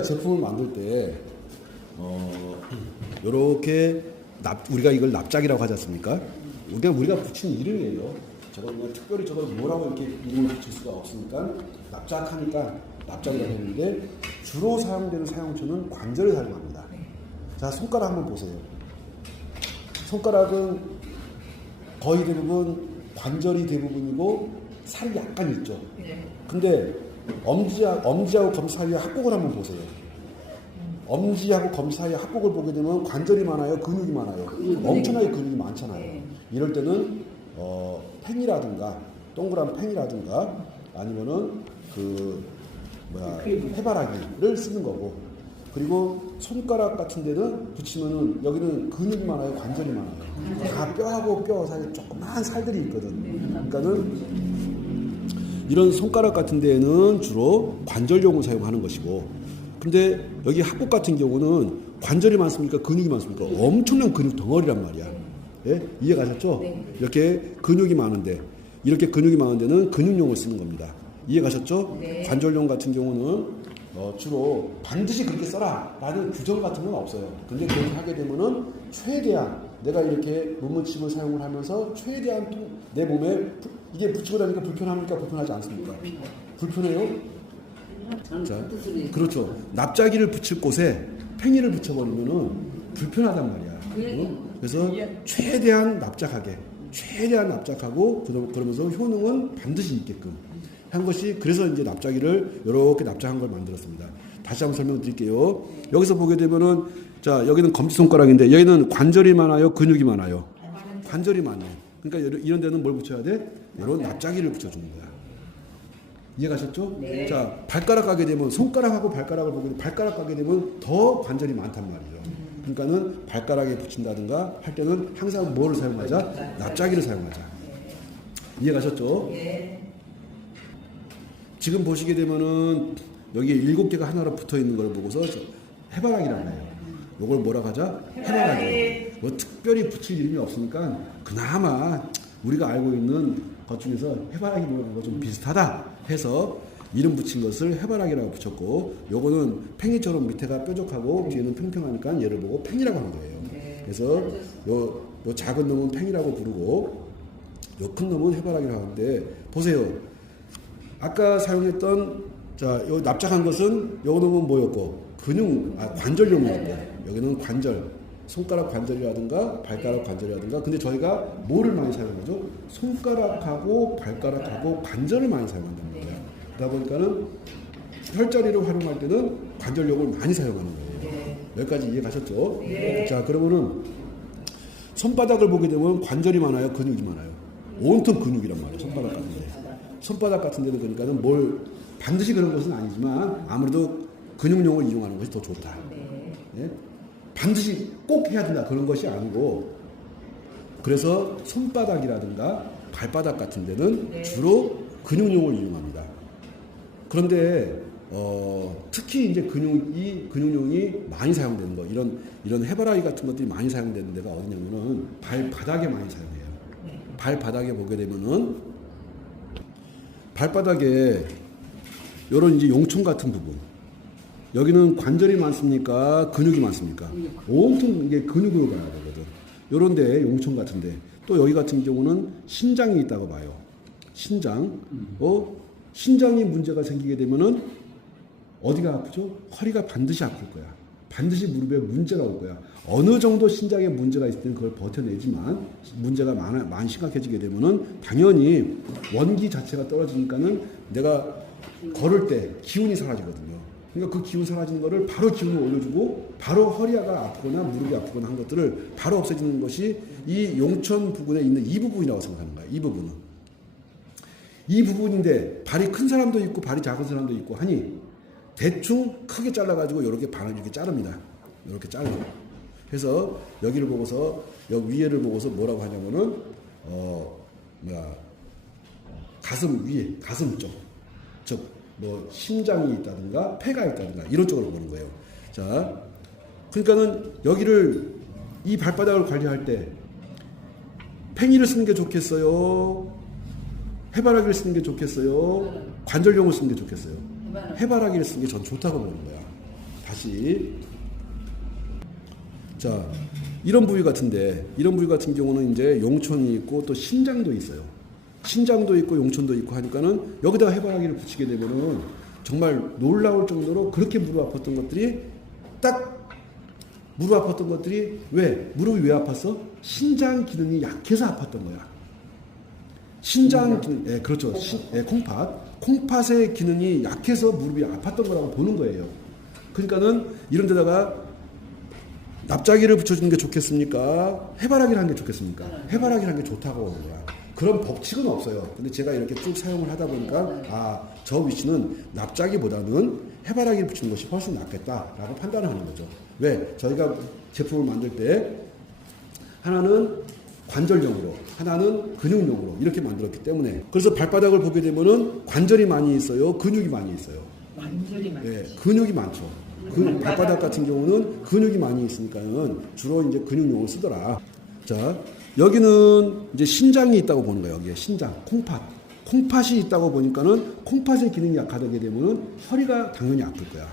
제품을 만들 때 이렇게 우리가 이걸 납작이라고 하지 않습니까? 우리가 붙인 이름이에요. 저걸 뭐 특별히 저걸 뭐라고 이렇게 이름을 붙일 수가 없으니까 납작하니까 납작이라고 했는데 주로 사용되는 사용처는 관절을 사용합니다. 자, 손가락 한번 보세요. 손가락은 거의 대부분 관절이 대부분이고 살이 약간 있죠. 근데 엄지하고 검지 사이의 합곡을 한번 보세요. 엄지하고 검지 사이의 합곡을 보게 되면 관절이 많아요, 근육이 많아요. 엄청나게 근육이 많잖아요. 이럴 때는 팽이라든가 동그란 팽이라든가 아니면은 해바라기를 쓰는 거고, 그리고 손가락 같은 데는 붙이면은 여기는 근육이 많아요, 관절이 많아요. 다 뼈하고 뼈 사이에 조그만 살들이 있거든. 그러니까는 이런 손가락 같은 데에는 주로 관절용을 사용하는 것이고, 근데 여기 합곡 같은 경우는 관절이 많습니까? 근육이 많습니까? 엄청난 근육 덩어리란 말이야. 예? 이해가셨죠? 네. 이렇게 근육이 많은데, 이렇게 근육이 많은 데는 근육용을 쓰는 겁니다. 이해가셨죠? 네. 관절용 같은 경우는 주로 반드시 그렇게 써라 라는 규정 같은 건 없어요. 근데 그렇게 하게 되면은 최대한 내가 이렇게 문무침을 사용을 하면서 최대한 내 몸에 이게 붙이고 다니까 불편합니까? 불편하지 않습니까? 불편해요? 자, 그렇죠. 납작이를 붙일 곳에 팽이를 붙여버리면은 불편하단 말이야. 응? 그래서 최대한 납작하고 그러면서 효능은 반드시 있게끔 한 것이, 그래서 이제 납작이를 이렇게 납작한 걸 만들었습니다. 다시 한번 설명드릴게요. 여기서 보게 되면은, 자, 여기는 검지손가락인데 여기는 관절이 많아요, 근육이 많아요? 관절이 많아요. 그러니까 이런 데는 뭘 붙여야 돼? 이런 납작이를 붙여주는 거야. 이해가셨죠? 네. 자, 발가락 가게 되면 손가락하고 발가락을 보게 되면 발가락 가게 되면 더 관절이 많단 말이죠. 그러니까는 발가락에 붙인다든가 할 때는 항상 뭐를 사용하자? 납작이를 사용하자. 이해가셨죠? 네. 지금 보시게 되면은 여기에 7개가 하나로 붙어 있는 걸 보고서 해바라기라고 해요. 요걸 뭐라고 하자? 해바라기. 뭐 특별히 붙일 이름이 없으니까 그나마 우리가 알고 있는 것 중에서 해바라기 모양하고 좀 비슷하다 해서 이름 붙인 것을 해바라기라고 붙였고, 요거는 팽이처럼 밑에가 뾰족하고 뒤에는 평평하니까 얘를 보고 팽이라고 하는 거예요. 그래서 요 작은 놈은 팽이라고 부르고 요 큰 놈은 해바라기라고 하는데, 보세요. 아까 사용했던 요 납작한 것은 요 놈은 뭐였고? 관절용이었고, 여기는 관절, 손가락 관절이라든가 발가락 관절이라든가. 근데 저희가 뭐를 많이 사용하죠? 손가락하고 발가락하고 관절을 많이 사용한다는 거예요. 그러다 보니까는 혈자리를 활용할 때는 관절용을 많이 사용하는 거예요. 여기까지 이해 가셨죠? 네. 자, 그러면은 손바닥을 보게 되면 관절이 많아요, 근육이 많아요? 온통 근육이란 말이에요. 손바닥 같은 데는 그러니까는 뭘 반드시 그런 것은 아니지만 아무래도 근육용을 이용하는 것이 더 좋다. 예? 반드시 꼭 해야 된다 그런 것이 아니고, 그래서 손바닥이라든가 발바닥 같은 데는 주로 근육용을 이용합니다. 그런데 특히 이제 근육용이 많이 사용되는 거, 이런 해바라기 같은 것들이 많이 사용되는 데가 어디냐면은 발바닥에 많이 사용해요. 발바닥에 보게 되면은 발바닥에 요런 이제 용총 같은 부분, 여기는 관절이 많습니까? 근육이 많습니까? 온통 이게 근육으로 가야 되거든. 요런데 용총 같은데, 또 여기 같은 경우는 신장이 있다고 봐요. 신장이 문제가 생기게 되면은 어디가 아프죠? 허리가 반드시 아플 거야. 반드시 무릎에 문제가 올 거야. 어느 정도 신장에 문제가 있을 때는 그걸 버텨내지만 문제가 많이 심각해지게 되면은 당연히 원기 자체가 떨어지니까는 내가 걸을 때 기운이 사라지거든요. 그러니까 그 기운 사라지는 거를 바로 기운을 올려주고 바로 허리가 아프거나 무릎이 아프거나 한 것들을 바로 없애주는 것이 이 용천 부분에 있는 이 부분이라고 생각하는 거야. 이 부분인데 발이 큰 사람도 있고 발이 작은 사람도 있고 하니 대충 크게 잘라가지고 이렇게 반을 이렇게 자릅니다. 이렇게 자르죠. 그래서 여기를 보고서 여기 위에를 보고서 뭐라고 하냐면은 가슴 위에, 가슴 쪽, 즉 뭐 심장이 있다든가 폐가 있다든가 이런 쪽으로 보는 거예요. 자, 그러니까는 여기를 이 발바닥을 관리할 때 팽이를 쓰는 게 좋겠어요? 해바라기를 쓰는 게 좋겠어요? 관절용을 쓰는 게 좋겠어요? 해바라기를 쓰는 게 전 좋다고 보는 거야. 다시. 자, 이런 부위 같은데, 이런 부위 같은 경우는 이제 용촌이 있고 또 신장도 있어요. 신장도 있고 용촌도 있고 하니까는 여기다가 해바라기를 붙이게 되면은 정말 놀라울 정도로 그렇게 무릎 아팠던 것들이 딱 무릎 아팠던 것들이 왜? 무릎이 왜 아팠어? 신장 기능이 약해서 아팠던 거야. 신장 기능, 예, 그렇죠. 콩팥의 기능이 약해서 무릎이 아팠던 거라고 보는 거예요. 그러니까는 이런 데다가 납작이를 붙여주는 게 좋겠습니까? 해바라기를 하는 게 좋겠습니까? 해바라기를 하는 게 좋다고 하는 거야. 그런 법칙은 없어요. 근데 제가 이렇게 쭉 사용을 하다 보니까 저 위치는 납작이보다는 해바라기를 붙이는 것이 훨씬 낫겠다라고 판단을 하는 거죠. 왜? 저희가 제품을 만들 때 하나는 관절용으로, 하나는 근육용으로 이렇게 만들었기 때문에 그래서 발바닥을 보게 되면은 관절이 많이 있어요, 근육이 많이 있어요. 관절이 많죠. 예, 근육이 많죠. 발바닥 같은 경우는 근육이 많이 있으니까는 주로 이제 근육용을 쓰더라. 자, 여기는 이제 신장이 있다고 보는 거예요. 여기에 신장, 콩팥이 있다고 보니까는 콩팥의 기능이 약하게 되면은 허리가 당연히 아플 거야.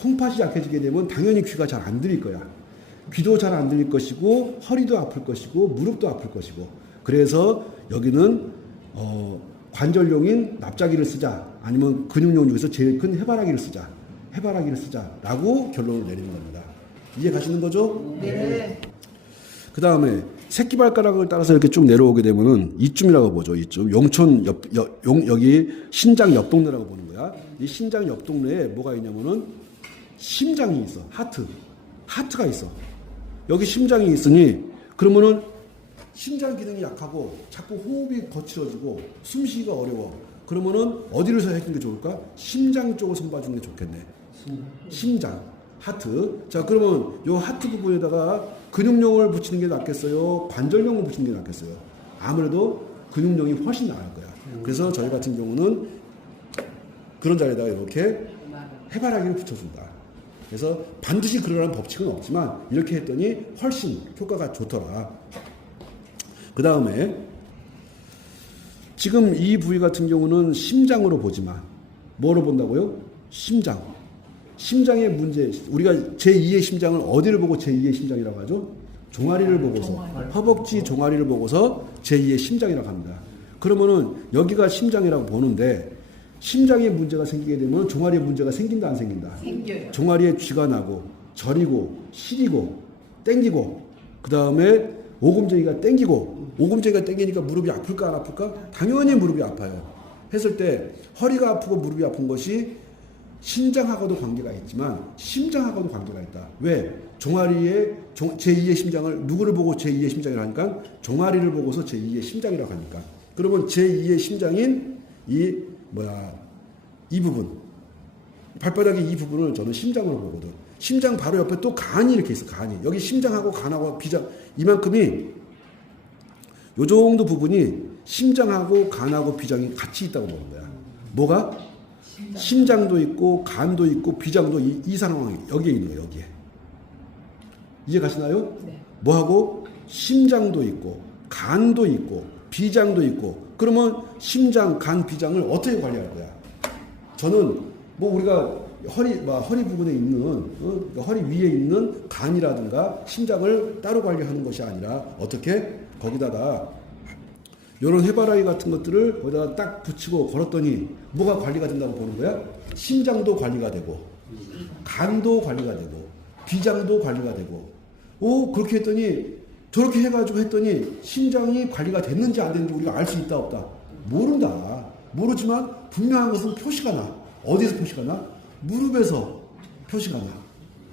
콩팥이 약해지게 되면 당연히 귀가 잘 안 들릴 거야. 귀도 잘 안 들릴 것이고 허리도 아플 것이고 무릎도 아플 것이고. 그래서 여기는 관절용인 납작이를 쓰자, 아니면 근육용 중에서 제일 큰 해바라기를 쓰자라고 결론을 내리는 겁니다. 이해 가시는 거죠? 네. 그 다음에 새끼발가락을 따라서 이렇게 쭉 내려오게 되면은 이쯤이라고 보죠. 이쯤. 용촌 여기 신장 옆 동네라고 보는 거야. 이 신장 옆 동네에 뭐가 있냐면은 심장이 있어. 하트가 있어. 여기 심장이 있으니 그러면은 심장 기능이 약하고 자꾸 호흡이 거칠어지고 숨쉬기가 어려워. 그러면은 어디를 해주는 게 좋을까? 심장 쪽을 손봐주는 게 좋겠네. 심장, 하트. 자, 그러면 요 하트 부분에다가 근육용을 붙이는 게 낫겠어요? 관절용을 붙이는 게 낫겠어요? 아무래도 근육용이 훨씬 나을 거야. 그래서 저희 같은 경우는 그런 자리에다가 이렇게 해바라기를 붙여준다. 그래서 반드시 그러라는 법칙은 없지만 이렇게 했더니 훨씬 효과가 좋더라. 그 다음에 지금 이 부위 같은 경우는 심장으로 보지만 뭐로 본다고요? 심장의 문제. 우리가 제2의 심장을 어디를 보고 제2의 심장이라고 하죠? 종아리를 보고서, 허벅지 종아리를 보고서 제2의 심장이라고 합니다. 그러면은 여기가 심장이라고 보는데 심장에 문제가 생기게 되면 종아리에 문제가 생긴다 안 생긴다? 생겨요. 종아리에 쥐가 나고 저리고 시리고 땡기고 그 다음에 오금쟁이가 땡기고 오금쟁이가 땡기니까 무릎이 아플까 안 아플까? 당연히 무릎이 아파요. 했을 때 허리가 아프고 무릎이 아픈 것이 신장하고도 관계가 있지만 심장하고도 관계가 있다. 왜? 종아리에 제2의 심장을 누구를 보고 제2의 심장이라고 하니까 종아리를 보고서 제2의 심장이라고 하니까 그러면 제2의 심장인 이 부분 발바닥의 이 부분을 저는 심장으로 보거든. 심장 바로 옆에 또 간이 이렇게 있어. 간이 여기 심장하고 간하고 비장 이만큼이 요 정도 부분이 심장하고 간하고 비장이 같이 있다고 보는 거야. 뭐가? 심장도 있고 간도 있고 비장도 이 상황이 여기에 있는 거예요. 여기에. 이해 가시나요? 네. 뭐하고 심장도 있고 간도 있고 비장도 있고 그러면 심장, 간, 비장을 어떻게 관리할 거야? 저는 뭐 우리가 허리 부분에 있는 허리 위에 있는 간이라든가 심장을 따로 관리하는 것이 아니라 어떻게 거기다가 이런 해바라기 같은 것들을 거기다가 딱 붙이고 걸었더니 뭐가 관리가 된다고 보는 거야? 심장도 관리가 되고 간도 관리가 되고 비장도 관리가 되고 그렇게 했더니 저렇게 해가지고 했더니 심장이 관리가 됐는지 안 됐는지 우리가 알 수 있다 없다? 모른다. 모르지만 분명한 것은 표시가 나. 어디서 표시가 나? 무릎에서 표시가 나.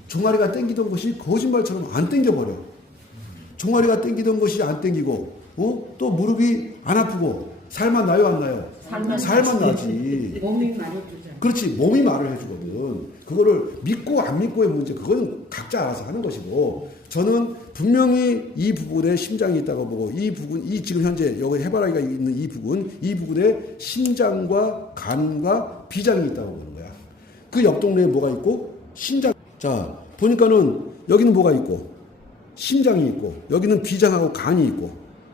종아리가 땡기던 것이 거짓말처럼 안 땡겨버려. 종아리가 땡기던 것이 안 땡기고 또 무릎이 안 아프고 살만 나요 안 나요? 살만 나지. 몸이 말해주잖아. 그렇지. 몸이 말을 해주거든. 그거를 믿고 안 믿고의 문제 그거는 각자 알아서 하는 것이고 저는 분명히 이 부분에 심장이 있다고 보고 이 지금 현재 여기 해바라기가 있는 이 부분에 심장과 간과 비장이 있다고 보는 거야. 그 옆 동네에 뭐가 있고 심장. 자 보니까는 여기는 뭐가 있고 심장이 있고 여기는 비장하고 간이 있고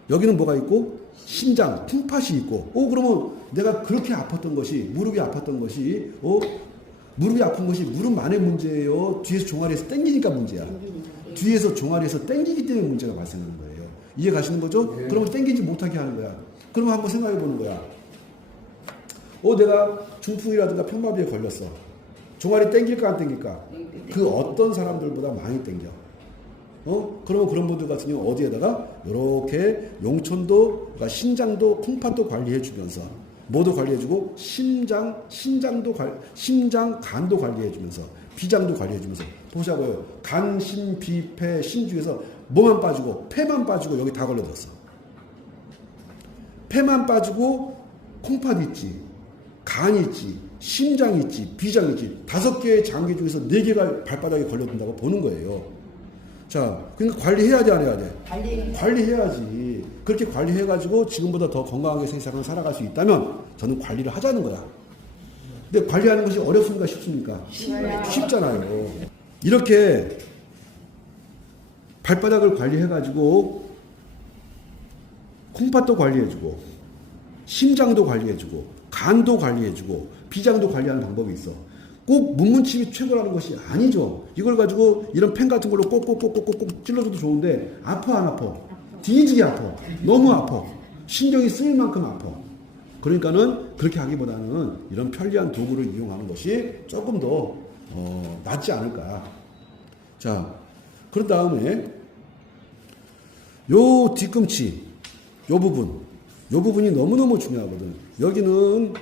여기는 뭐가 있고 심장, 콩팥이 있고 그러면 내가 그렇게 아팠던 것이 무릎이 아팠던 것이 무릎이 아픈 것이 무릎만의 문제예요? 뒤에서 종아리에서 당기니까 문제야? 뒤에서 종아리에서 당기기 때문에 문제가 발생하는 거예요. 이해 가시는 거죠? 그러면 당기지 못하게 하는 거야. 그러면 한번 생각해 보는 거야. 내가 중풍이라든가 편마비에 걸렸어. 종아리 당길까 안 당길까? 그 어떤 사람들보다 많이 당겨. 그러면 그런 분들 같은 경우 어디에다가 이렇게 용천도, 그러니까 신장도, 콩팥도 관리해 주면서 뭐도 관리해 주고 심장, 간도 관리해 주면서 비장도 관리해 주면서 보자고요. 간, 심, 비, 폐, 신 중에서 뭐만 빠지고 폐만 빠지고 여기 다 걸려들었어. 폐만 빠지고 콩팥 있지, 간 있지, 심장 있지, 비장 있지, 5개의 장기 중에서 4개가 발바닥에 걸려든다고 보는 거예요. 자, 그러니까 관리해야 돼, 안 해야 돼? 관리해야지. 그렇게 관리해가지고 지금보다 더 건강하게 세상을 살아갈 수 있다면 저는 관리를 하자는 거야. 근데 관리하는 것이 어렵습니까? 쉽습니까? 쉽잖아요. 이렇게 발바닥을 관리해가지고 콩팥도 관리해주고 심장도 관리해주고 간도 관리해주고 비장도 관리하는 방법이 있어. 꼭 문문칩이 최고라는 것이 아니죠. 이걸 가지고 이런 펜 같은 걸로 꼭꼭꼭꼭꼭 찔러줘도 좋은데 아파 안 아파? 뒤지게 아파. 너무 아파. 신경이 쓰일 만큼 아파. 그러니까는 그렇게 하기보다는 이런 편리한 도구를 이용하는 것이 조금 더 낫지 않을까. 자, 그런 다음에 요 뒤꿈치 요 부분이 너무너무 중요하거든. 여기는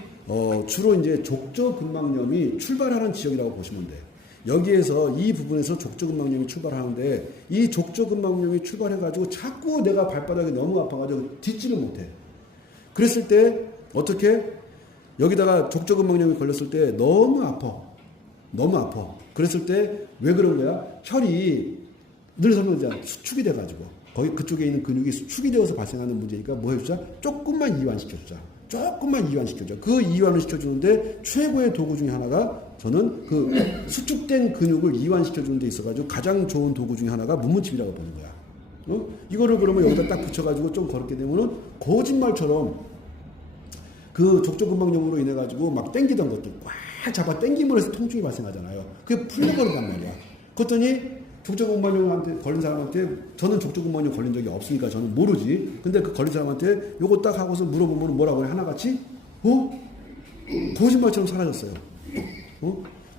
주로 이제 족저근막염이 출발하는 지역이라고 보시면 돼요. 여기에서 이 부분에서 족저근막염이 출발하는데 이 족저근막염이 출발해가지고 자꾸 내가 발바닥이 너무 아파가지고 딛지를 못해. 그랬을 때 어떻게 여기다가 족저근막염이 걸렸을 때 너무 아파. 그랬을 때 왜 그런 거야? 혈이 늘 설명하잖아. 수축이 돼가지고 거기 그쪽에 있는 근육이 수축이 되어서 발생하는 문제니까 뭐 해주자? 조금만 이완시켜주자. 그 이완을 시켜주는데 최고의 도구 중에 하나가 저는 그 수축된 근육을 이완시켜주는 데 있어가지고 가장 좋은 도구 중에 하나가 문문칩이라고 보는 거야. 이거를 그러면 여기다 딱 붙여가지고 좀 걸었게 되면은 거짓말처럼 그 족저근막염으로 인해가지고 막 땡기던 것들 꽉 잡아 땡김으로 해서 통증이 발생하잖아요. 그게 풀려버린단 말이야. 그랬더니 족저근막염한테 걸린 사람한테 저는 족저근막염 걸린 적이 없으니까 저는 모르지. 근데 그 걸린 사람한테 요거 딱 하고서 물어보면 뭐라고 해? 하나같이 거짓말처럼 사라졌어요.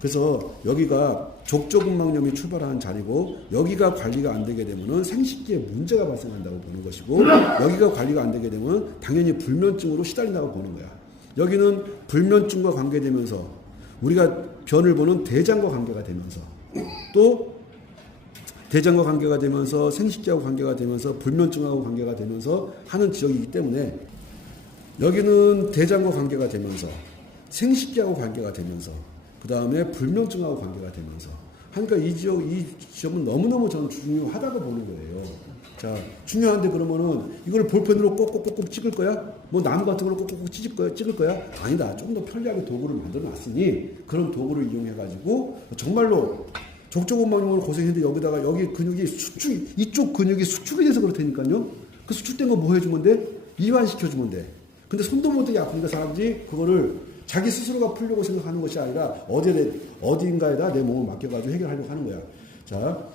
그래서 여기가 족저근막염이 출발하는 자리고 여기가 관리가 안 되게 되면은 생식기에 문제가 발생한다고 보는 것이고 여기가 관리가 안 되게 되면 당연히 불면증으로 시달린다고 보는 거야. 여기는 불면증과 관계되면서 우리가 변을 보는 대장과 관계가 되면서 또 대장과 관계가 되면서 생식기하고 관계가 되면서 불면증하고 관계가 되면서 하는 지역이기 때문에 여기는 대장과 관계가 되면서 생식기하고 관계가 되면서 그 다음에 불면증하고 관계가 되면서 하니까 이 지점은 너무너무 저는 중요하다고 보는 거예요. 자, 중요한데 그러면은 이걸 볼펜으로 꼭꼭꼭꼭 찍을 거야? 뭐 나무 같은 걸로 꼭꼭꼭 찍을 거야? 아니다. 조금 더 편리하게 도구를 만들어 놨으니 그런 도구를 이용해 가지고 정말로 족저근막염으로 고생했는데 여기다가 여기 근육이 이쪽 근육이 수축이 돼서 그렇다니까요. 그 수축된 거 뭐 해주면 돼? 이완시켜주면 돼. 근데 손도 못 대게 아프니까 사람들이 그거를 자기 스스로가 풀려고 생각하는 것이 아니라 어딘가에다 내 몸을 맡겨가지고 해결하려고 하는 거야. 자,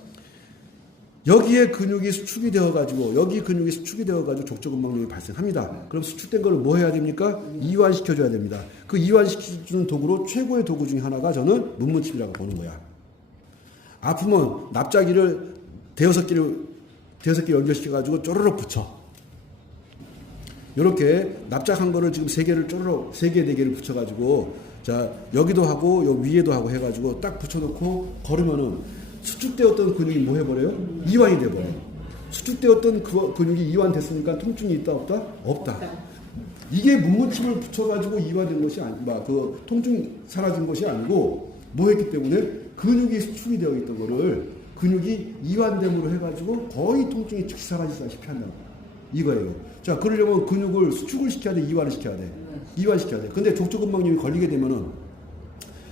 여기에 근육이 수축이 되어가지고 족저근막염이 발생합니다. 그럼 수축된 걸 뭐 해야 됩니까? 이완시켜줘야 됩니다. 그 이완시켜주는 도구로 최고의 도구 중에 하나가 저는 문문칩이라고 보는 거야. 아프면 납작이를 대여섯 개를 연결시켜가지고 쪼르륵 붙여. 이렇게 납작한 거를 지금 3개, 4개를 붙여가지고, 자, 여기도 하고, 요 위에도 하고 해가지고 딱 붙여놓고 걸으면은 수축되었던 근육이 뭐 해버려요? 이완이 돼버려요. 수축되었던 그 근육이 이완됐으니까 통증이 있다, 없다? 없다. 이게 문문칩을 붙여가지고 이완된 것이 그 통증이 사라진 것이 아니고 뭐 했기 때문에 근육이 수축이 되어 있던 거를 근육이 이완됨으로 해가지고 거의 통증이 즉시 사라지다시피 한다고. 이거예요. 자, 그러려면 근육을 수축을 시켜야 돼, 이완을 시켜야 돼. 이완시켜야 돼. 근데 족저근막염이 걸리게 되면은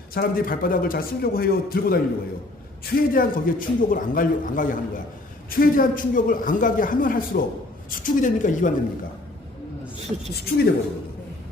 사람들이 발바닥을 잘 쓰려고 해요, 들고 다니려고 해요. 최대한 거기에 충격을 안 가게 하는 거야. 최대한 충격을 안 가게 하면 할수록 수축이 됩니까, 이완됩니까? 수축이 돼버리거든.